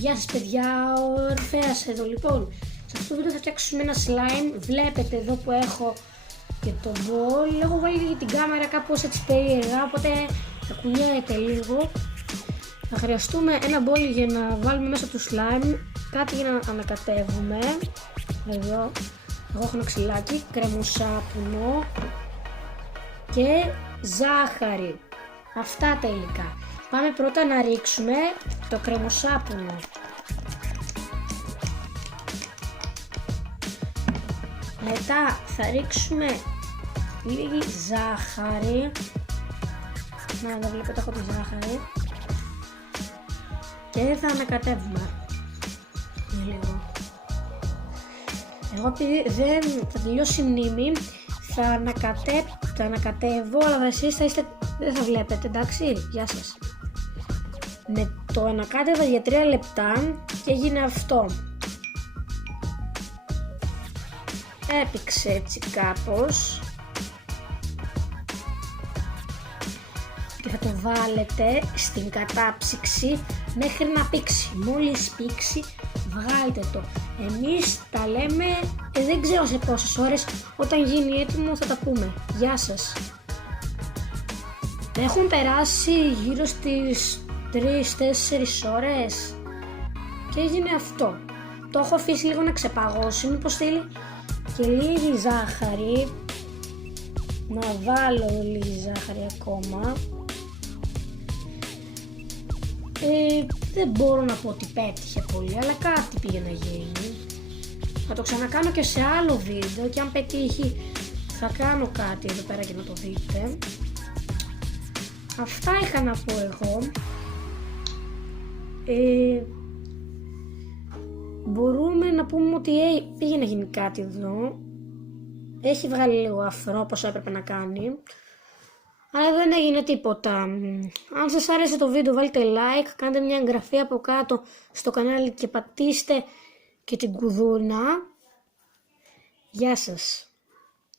Γεια σας παιδιά, ο Ορφέας εδώ. Λοιπόν, σε αυτό το βίντεο θα φτιάξουμε ένα slime. Βλέπετε εδώ που έχω και το ball. Έχω βάλει την κάμερα κάπως έτσι περίεργα, οπότε θα κουνιέται λίγο. Θα χρειαστούμε ένα ball για να βάλουμε μέσα το slime, κάτι για να ανακατεύουμε. Εδώ, εγώ έχω ένα ξυλάκι, κρεμοσάπουνο και ζάχαρη. Αυτά τα υλικά. Πάμε πρώτα να ρίξουμε το κρεμοσάπουνο. Μετά θα ρίξουμε λίγη ζάχαρη. Να δεν βλέπετε, έχω τη ζάχαρη. Και θα ανακατεύουμε λίγο. Εγώ επειδή δεν θα τελειώσει η μνήμη, θα ανακατεύω, αλλά εσείς δεν θα βλέπετε, εντάξει, γεια σας. Με το ανακάτευα για 3 λεπτά και έγινε αυτό. Έπηξε έτσι κάπως. Και θα το βάλετε στην κατάψυξη μέχρι να πήξει. Μόλις πήξει, βγάλτε το. Εμείς τα λέμε, δεν ξέρω σε πόσες ώρες. Όταν γίνει έτοιμο θα τα πούμε. Γεια σας. Έχουν περάσει γύρω στις 3-4 ώρες και έγινε αυτό. Το έχω αφήσει λίγο να ξεπαγώσει, μήπως θέλει και λίγη ζάχαρη. Να βάλω λίγη ζάχαρη ακόμα. Δεν μπορώ να πω ότι πέτυχε πολύ, αλλά κάτι πήγε να γίνει. Θα το ξανακάνω και σε άλλο βίντεο και αν πετύχει θα κάνω κάτι εδώ πέρα και να το δείτε. Αυτά είχα να πω εγώ. Μπορούμε να πούμε ότι πήγε να γίνει κάτι εδώ. Έχει βγάλει λίγο αφρό όπως έπρεπε να κάνει, αλλά δεν έγινε τίποτα. Αν σας άρεσε το βίντεο βάλτε like, κάντε μια εγγραφή από κάτω στο κανάλι και πατήστε και την κουδούνα. Γεια σας.